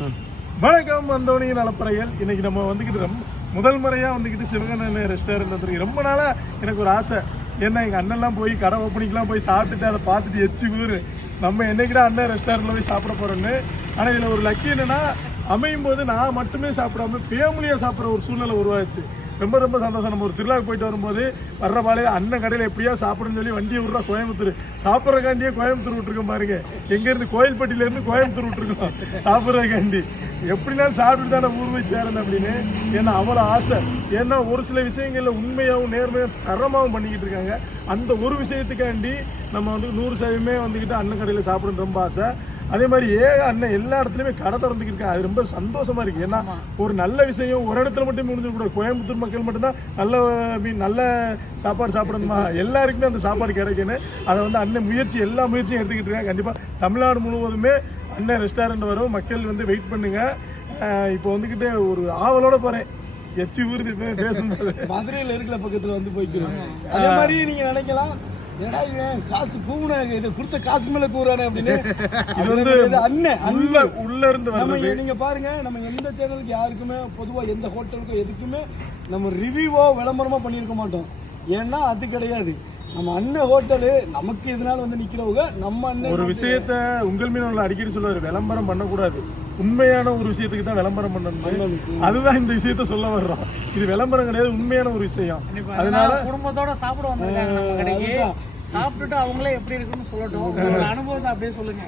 வணக்கம் வந்தோனிய நலப்பறைகள். இன்னைக்கு நம்ம வந்துக்கிட்டு முதல் முறையாக வந்துக்கிட்டு சிவகங்கை ரெஸ்டாரண்ட் வந்துருக்கு. ரொம்ப நாளாக எனக்கு ஒரு ஆசை. ஏன்னா எங்கள் அண்ணன்லாம் போய் கடை ஓப்பனிங்லாம் போய் சாப்பிட்டுட்டு அதை பார்த்துட்டு எச்சி ஊர் நம்ம என்னைக்கிட்ட அண்ணன் ரெஸ்டாரண்ட்டில் போய் சாப்பிட போகிறோன்னு. ஆனால் இதில் ஒரு லக்கி என்னென்னா அமையும் போது நான் மட்டுமே சாப்பிடாம ஃபேமிலியாக சாப்பிட்ற ஒரு சூழ்நிலை உருவாச்சு. ரொம்ப ரொம்ப சந்தோஷம். நம்ம ஒரு திருவிழாவுக்கு போயிட்டு வரும்போது வர்ற பாலையில் அண்ணன் கடையில் எப்படியா சாப்பிடுன்னு சொல்லி வண்டியை விட்றா கோயம்புத்தூர். சாப்பிட்றக்காண்டியே கோயம்புத்தூர் விட்டுருக்கோம் பாருங்க. எங்கேருந்து கோயில்பட்டியிலேருந்து கோயம்புத்தூர் விட்டுருக்கோம் சாப்பிட்றக்காண்டி. எப்படினாலும் சாப்பிட்டு தானே ஊர் போய் சேரணும் அப்படின்னு. ஏன்னா அவ்வளோ ஆசை. ஏன்னா ஒரு சில விஷயங்களில் உண்மையாகவும் நேர்மையாக தரமாகவும் பண்ணிக்கிட்டு இருக்காங்க. அந்த ஒரு விஷயத்துக்காண்டி நம்ம வந்து 100% வந்துக்கிட்டு அண்ணன் கடையில் சாப்பிடணுன்னு ரொம்ப ஆசை. அதே மாதிரி அண்ணன் எல்லா இடத்துலையுமே கடை திறந்துக்கிட்டு அது ரொம்ப சந்தோஷமா இருக்கு. ஏன்னா ஒரு நல்ல விஷயம் ஒரு இடத்துல மட்டும் முடிஞ்சிடக்கூடாது. கோயம்புத்தூர் மக்கள் மட்டும்தான் நல்ல சாப்பாடு சாப்பிடணுமா, எல்லாருக்குமே அந்த சாப்பாடு கிடைக்கணும். அதை வந்து அண்ணன் எல்லா முயற்சியும் எடுத்துக்கிட்டு இருக்காங்க. கண்டிப்பாக தமிழ்நாடு முழுவதுமே அண்ணன் ரெஸ்டாரண்ட் வரும். மக்கள் வந்து வெயிட் பண்ணுங்க. இப்போ வந்துக்கிட்டு ஒரு ஆவலோட போகிறேன். எச்சி ஊருக்கு பேசும்போது மதுரையில் இருக்கிற பக்கத்தில் வந்து போய்க்கிறோம். அதே மாதிரி நீங்கள் நினைக்கலாம், ஏடா இவன் காசு கூவுன இதை கொடுத்த காசு மேலே கூறானே அப்படின்னு. இது வந்து அண்ணன் உள்ள இருந்து நம்ம நீங்க பாருங்க, நம்ம எந்த சேனலுக்கு யாருக்குமே பொதுவாக எந்த ஹோட்டலுக்கும் எதுக்குமே நம்ம ரிவ்யூவோ விளம்பரமோ பண்ணியிருக்க மாட்டோம். ஏன்னா அது கிடையாது. நம்ம அண்ணன் ஹோட்டலு நமக்கு இதனால வந்து நிக்கிறவங்க நம்ம அண்ணன். ஒரு விஷயத்த உங்கள் மீன் அடிக்கடி சொல்லுவாரு, விளம்பரம் பண்ணக்கூடாது, உண்மையான ஒரு விஷயத்துக்கு தான் விளம்பரம் பண்ணணும். அதுதான் இந்த விஷயத்த சொல்ல வர்றோம். இது விளம்பரம் கிடையாது, உண்மையான ஒரு விஷயம். அதனால குடும்பத்தோட சாப்பிட வந்திருக்காங்க நம்ம கடைக்கு. சாப்பிட்டுட்டு அவங்களே எப்படி இருக்குன்னு சொல்லட்டும். அனுபவத்தை அப்படியே சொல்லுங்க.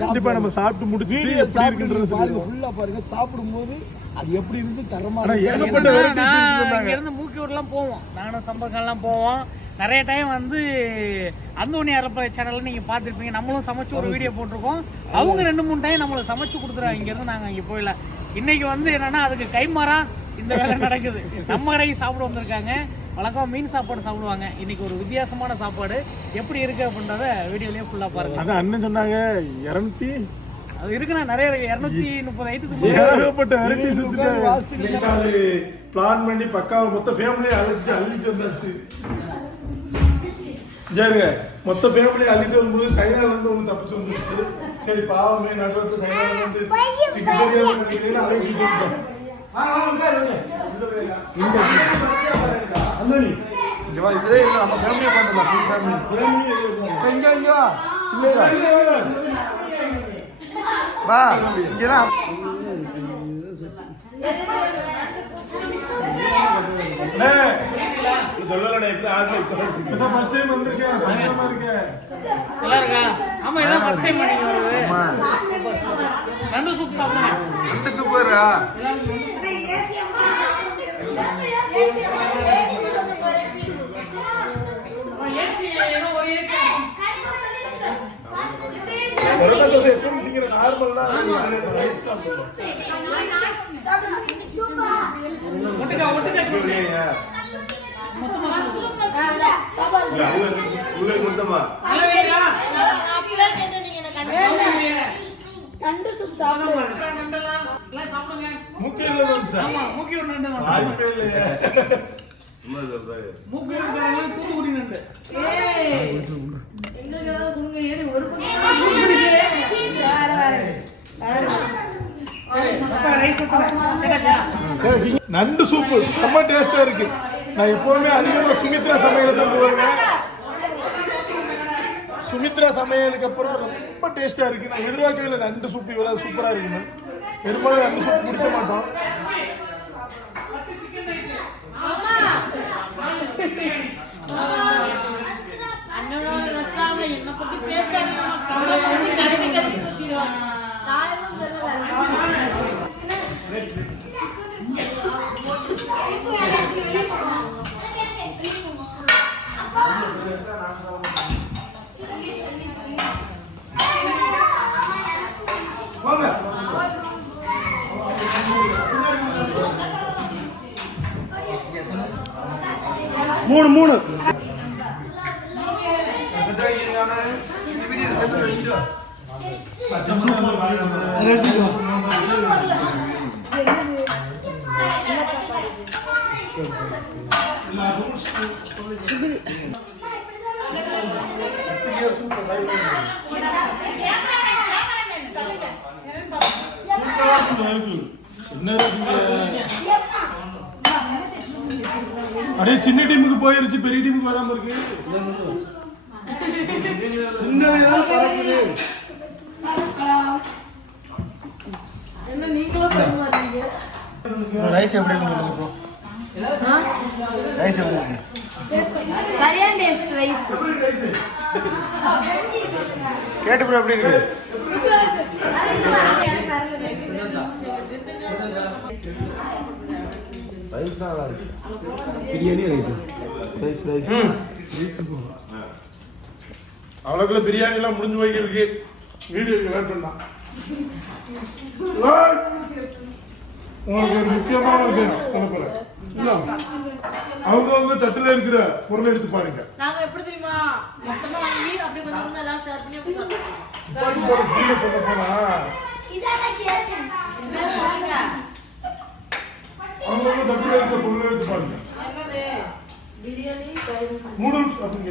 கண்டிப்பா நம்ம சாப்பிட்டு முடிச்சுட்டு எப்படி இருக்குன்றது பாருங்க, ஃபுல்லா பாருங்க. சாப்பிடும்போது அது எப்படி இருந்து தரமா இங்க இருந்து மூக்கியூர்லாம் போவோம். நானும் சம்பர்க்கெல்லாம் போவோம். நிறைய டைம் வந்து அந்தோனி அரப்ப சேனல்ல நீங்க பார்த்துருப்பீங்க. நம்மளும் சமைச்சு ஒரு வீடியோ போட்டிருக்கோம். அவங்க 2-3 டைம் நம்மளை சமைச்சு கொடுத்துருவாங்க. இங்கேருந்து நாங்கள் அங்கே போயிடல. இன்னைக்கு வந்து என்னன்னா அதுக்கு கைமாறா இந்த வேலை நடக்குது. நம்ம கடைக்கு சாப்பிட வந்திருக்காங்க. வழக்கம் மீன் சாப்பாடு சாப்பிடுவாங்க. இன்னைக்கு ஒரு வித்தியாசமான சாப்பாடு எப்படி இருக்கு அப்படின்றத வீடியோலயே ஃபுல்லா பாருங்க. அதான் அண்ணன் சொன்னாங்க 200 அது இருக்குண்ணா, நிறைய இருக்கு. 230 ஐட்டத்துக்கு ஏகப்பட்ட வெரைட்டிஸ் பிளான் பண்ணி பக்காவை மொத்த ஃபேமிலியை அழைச்சிட்டு அள்ளிட்டு வந்தாச்சு. சரிங்க, மொத்த ஃபேமிலியை அள்ளிட்டு வரும்போது சைனால இருந்து ஒன்று தப்பிச்சு வந்துருச்சு. சரி பாவமே நடுவில் சைனால வந்து கிடைக்கிறீங்க அழைச்சிட்டு வந்துட்டோம். இதுல நம்ம ஃபேமிலியை பார்த்துலாம். ஃபுல் ஃபேமிலி வா இங்கேனா சூப்பரா நண்டு சூப்பு செம்ம டேஸ்டா இருக்கு. நான் எப்பவுமே அதிகமா சுமித்ரா சமையலை தான் போடுவேன். சுமித்ரா சமையலுக்கு அப்புறம் ரொம்ப டேஸ்டா இருக்கு. நான் எதிர்பார்க்கவே நண்டு சூப்பு இவ்வளவு சூப்பரா இருக்குன்னு. பெரும்பாலும் நண்டு சூப்பு குடிக்க மாட்டோம். என்ன பத்தி பேசாதீங்க. மூணு என்ன இருக்குங்க அப்படியே சின்ன டீமுக்கு போயிருச்சு, பெரிய டீமுக்கு வராம இருக்கு. சின்னதான் பறக்குது. என்ன நீங்களும் பரிமாறீங்க? ரைஸ் எப்படி இருக்கு ப்ரோ? ரைஸ் எப்படி இருக்கு? கரியான் டேஸ்ட் ரைஸ். கேட்டு ப்ரோ எப்படி இருக்கு? ரைஸ் நல்லா இருக்கு. பிரியாணி ரைஸ். ரைஸ் அவ்வளோக்குள்ள பிரியாணி எல்லாம் முடிஞ்சு வைக்கிறதுக்கு வீடியோக்கு வேட் பண்ணலாம். உங்களுக்கு ஒரு முக்கியமான கணக்குறேன். அவங்க தட்டுல இருக்கிற பொருளை எடுத்து பாருங்க. நாங்க எப்படி தெரியுமா மொத்தமா வாங்கி அப்படி கொஞ்சம் எல்லாம் ஷேர் பண்ணி அப்படி சாப்பிடுவோம். ஒரு சீல சொல்ல போனா என்ன சொல்லுங்க? அவங்க தட்டுல இருக்கிற பொருளை எடுத்து பாருங்க. என்னது? பிரியாணி, நூடுல்ஸ் அப்படிங்க.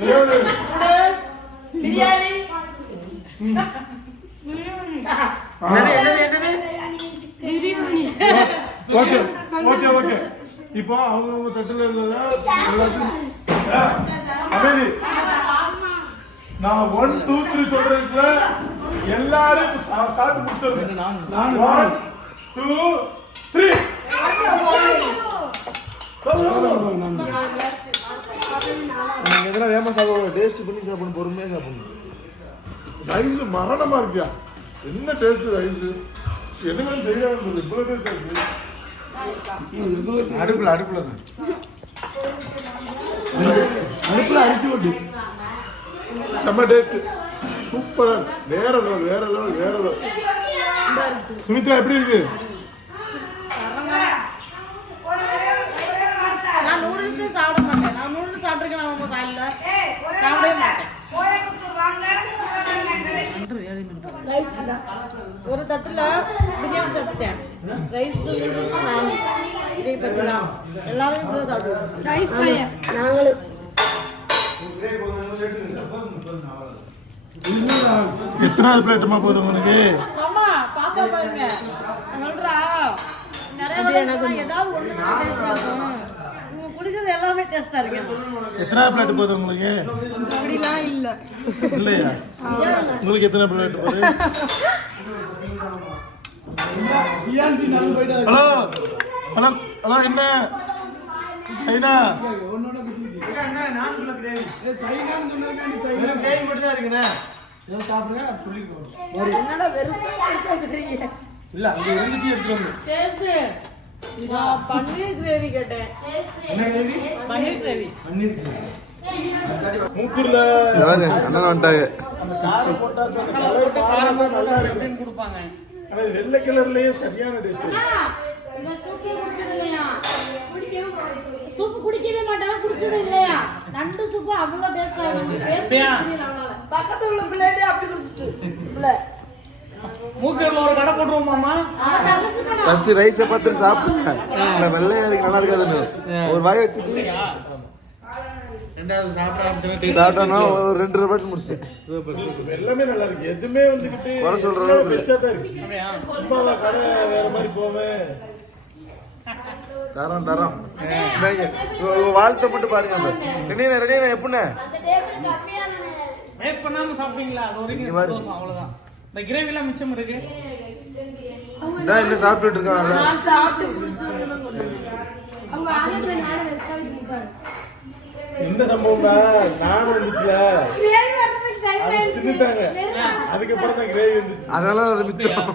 Noodles, biryani. Okay okay okay. இப்போ அவங்க தட்டுல இருந்ததா எல்லாத்தையும் அமைதி. நான் 1 2 3 சொல்றதுக்குள்ள எல்லாரும் சாப்பிட்டு முடிச்சிருங்க. 1 2 3 நீங்க எதனா வேகமா சாப்பிட டேஸ்ட் பண்ணி சாப்பிடணும், பொறுமையா சாப்பிடணும். ரைஸ் மரணமா இருக்கியா? என்ன டேஸ்ட் ரைஸ்? எதுவுமே தெரியாம இருந்தது. இவ்வளவு டேஸ்ட் இருக்கு. அடுப்புல அடுப்புல தான் அடுப்புல அரிசி ஓட்டு. செம்ம டேஸ்ட். சூப்பரா வேற லெவல் வேற லெவல் வேற லெவல். சுமித்ரா எப்படி இருக்கு? நான் நூடுல்ஸே சாப்பிட மாட்டேன். நான் நூடுல்ஸ் சாப்பிட்டுருக்கேன் நம்ம சாயல்ல. சாப்பிடவே மாட்டேன். ஒரு தட்டுல பிரியாணி சாப்பிட்டேன். ரைஸ் நூடுல்ஸ் நான் எல்லாரும் இப்படி சாப்பிடுவோம். ரைஸ் பையா நாங்களும் எத்தனாவது பிளேட்டுமா போகுது உங்களுக்கு? அம்மா பாப்பா பாருங்க சொல்றா நிறைய தடவை ஏதாவது ஒண்ணு டேஸ்டா இருக்கும். இவங்க குடிக்கிறது எல்லாமே டேஸ்டா இருக்கு. எத்தனாவது பிளேட் போகுது உங்களுக்கு? அப்படிலாம் இல்ல. இல்லையா? உங்களுக்கு எத்தனை பிளேட் போகுது? சியான்சி நான் போயிட்டு ஹலோ ஹலோ ஹலோ என்ன சைனா உன்னோட குட்டிக்கு நானுக்குள்ள கிரேவி. சைனான்னு சொன்னதுக்காண்டி சைனா கிரேவி மட்டும் தான் இருக்குண்ணே. ஏதோ சாப்பிடுங்க அப்படி சொல்லிருக்கோம். என்னடா வெறுசா தெரியுங்க. இல்ல அங்க இருந்துச்சு எடுத்துட்டு சேசு நான் பன்னீர் கிரேவி கேட்டேன். என்ன கிரேவி? பன்னீர் கிரேவி. மூக்கூர்ல அண்ணன் வந்துட்டாங்க. அந்த காரை போட்டா மசாலா போட்டு காரம் நல்லா டிசைன் கொடுப்பாங்க. ஆனா இது வெள்ளை கலர்லயே சரியான டேஸ்ட். இந்த சூப்பே குடிச்சது இல்லையா? சூப் குடிக்கவே மாட்டாங்க, குடிச்சது இல்லையா? நண்டு சூப் அவ்வளவு டேஸ்டா இருக்கும். பக்கத்துல உள்ள பிளேட்டே அப்படி குடிச்சிட்டு பிள்ளை மூக்கூர்ல ஒரு கடை போட்டுருவோமாமா? ஃபர்ஸ்ட் ரைஸை பார்த்து சாப்பிடுங்க. இந்த வெள்ளையா இருக்கு நல்லா இருக்காதுன்னு ஒரு வாய் வச்சுட்டு சாப்பிட்டோம்னா ஒரு 2 ரூபாய்க்கு முடிச்சேன். எல்லாமே நல்லா இருக்கு. எதுவுமே வந்துகிட்டு குறை சொல்ற அளவுக்கு பெஸ்டா தான் இருக்கு. சும்மாவா கடை வேற மாதிரி போவேன். தரோம் தரோம். வாழ்த்தை மட்டும் பாருங்க. ரெடியா ரெடியா எப்படின்னு அந்த டேபிள் கம்மியானே. வேஸ்ட் பண்ணாம சாப்பிட்டீங்களா? அது வரைக்கும் சந்தோஷம். அவ்வளவுதான். இந்த கிரேவி எல்லாம் மிச்சம் இருக்கு. இதான் இன்னும் சாப்பிட்டுட்டு இருக்காங்க. நான் சாப்பிட்டு குடிச்சோன்னு அவங்க ஆனந்த நானே வெஸ்டாவி நிப்பாங்க. என்ன சம்பவம்னா நான் வந்துச்சுல கிரேவி வரதுக்கு டைம் ஆயிடுச்சு. தின்னுட்டாங்க. அதுக்கப்புறம் தான் கிரேவி வந்துச்சு. அதனால அது மிச்சம்.